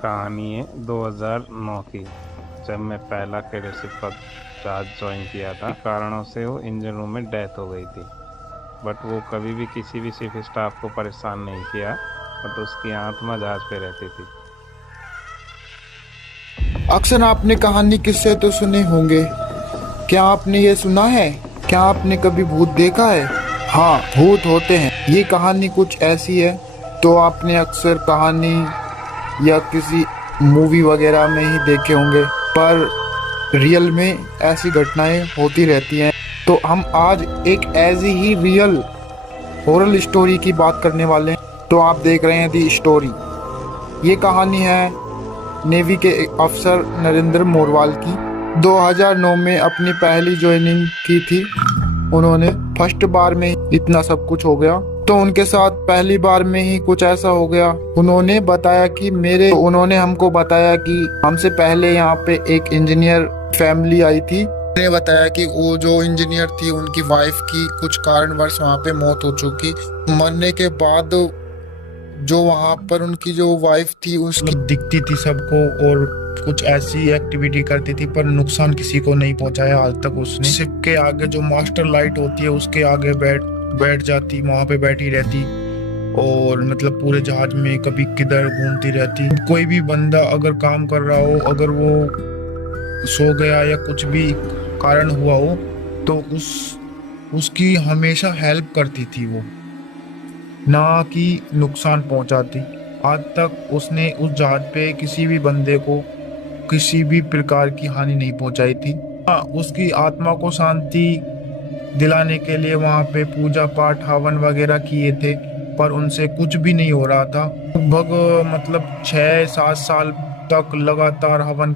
कहानी है 2009 की। जब मैं पहला कैडेटशिप का चार्ज ज्वाइन किया था, कारणों से वो इंजन रूम में डेथ हो गई थी। बट वो कभी भी किसी भी शिप स्टाफ को परेशान नहीं किया। बट उसकी आत्मा जहाज पे रहती थी। अक्सर आपने कहानी किस्से तो सुने होंगे। क्या आपने ये सुना है? क्या आपने कभी भूत देखा है? हाँ, भूत होते हैं। ये कहानी कुछ ऐसी है तो आपने अक्सर कहानी या किसी मूवी वगैरह में ही देखे होंगे, पर रियल में ऐसी घटनाएं होती रहती हैं। तो हम आज एक ऐसी ही रियल हॉरर स्टोरी की बात करने वाले हैं। तो आप देख रहे हैं दी स्टोरी। ये कहानी है नेवी के एक अफसर नरेंद्र मोरवाल की। 2009 में अपनी पहली ज्वाइनिंग की थी उन्होंने। फर्स्ट बार में इतना सब कुछ हो गया, तो उनके साथ पहली बार में ही कुछ ऐसा हो गया। उन्होंने हमको बताया कि हमसे पहले यहाँ पे एक इंजीनियर फैमिली आई थी। उन्होंने बताया कि वो जो इंजीनियर थी उनकी वाइफ की कुछ कारणवश वहाँ पे मौत हो चुकी। मरने के बाद जो वहाँ पर उनकी जो वाइफ थी उसकी दिखती थी सबको और कुछ ऐसी एक्टिविटी करती थी, पर नुकसान किसी को नहीं पहुंचाया आज तक उसने। शिप के आगे जो मास्टर लाइट होती है उसके आगे बैठ जाती, वहां पे बैठी रहती और मतलब पूरे जहाज में कभी किधर घूमती रहती। कोई भी बंदा अगर काम कर रहा हो, अगर वो सो गया या कुछ भी कारण हुआ हो, तो उसकी हमेशा हेल्प करती थी वो, ना कि नुकसान पहुंचाती। आज तक उसने उस जहाज पे किसी भी बंदे को किसी भी प्रकार की हानि नहीं पहुंचाई थी। हाँ, उसकी आत्मा को शांति दिलाने के लिए वहां पे पूजा पाठ हवन वगैरह किए थे, पर उनसे कुछ भी नहीं हो रहा था। लगभग मतलब 6-7 साल तक लगातार हवन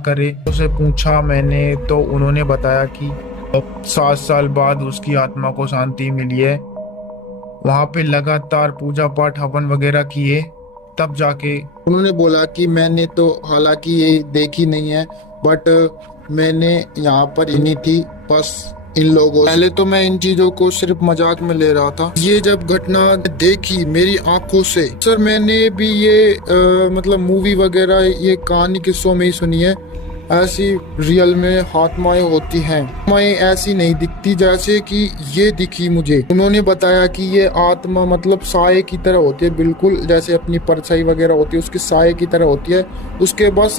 करे। उसे पूछा मैंने तो उन्होंने बताया कि अब 7 साल बाद उसकी आत्मा को शांति मिली है। वहां पे लगातार पूजा पाठ हवन वगैरह किए, तब जाके उन्होंने बोला कि मैंने तो हालांकि ये देखी नहीं है, बट मैंने यहाँ पर इन्हीं थी बस इन लोगों। पहले तो मैं इन चीजों को सिर्फ मजाक में ले रहा था। ये जब घटना देखी मेरी आंखों से, सर मैंने भी ये मतलब मूवी वगैरह ये कहानी किस्सों में ही सुनी है। ऐसी रियल में आत्माएं होती हैं। आत्माएं ऐसी नहीं दिखती जैसे कि ये दिखी मुझे। उन्होंने बताया कि ये आत्मा मतलब साये की तरह होती है, बिल्कुल जैसे अपनी परछाई वगैरह होती है उसकी साये की तरह होती है। उसके बस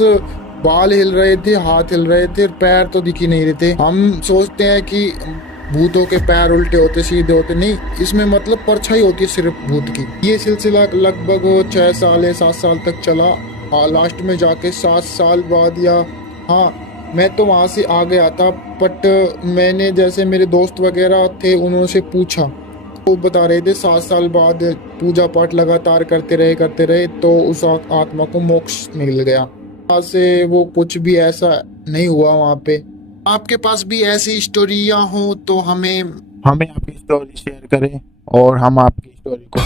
बाल हिल रहे थे, हाथ हिल रहे थे, पैर तो दिख ही नहीं रहे थे। हम सोचते हैं कि भूतों के पैर उल्टे होते सीधे होते, नहीं, इसमें मतलब परछाई होती है सिर्फ भूत की। ये सिलसिला लगभग 6 साल या 7 साल तक चला। लास्ट में जाके 7 साल बाद या हाँ, मैं तो वहाँ से आ गया था, बट मैंने जैसे मेरे दोस्त वगैरह थे उन्होंने पूछा, वो बता रहे थे 7 साल बाद पूजा पाठ लगातार करते रहे तो उस आत्मा को मोक्ष मिल गया। आज से वो कुछ भी ऐसा नहीं हुआ वहाँ पे। आपके पास भी ऐसी स्टोरियाँ हो तो हमें आपकी स्टोरी शेयर करें और हम आपकी स्टोरी को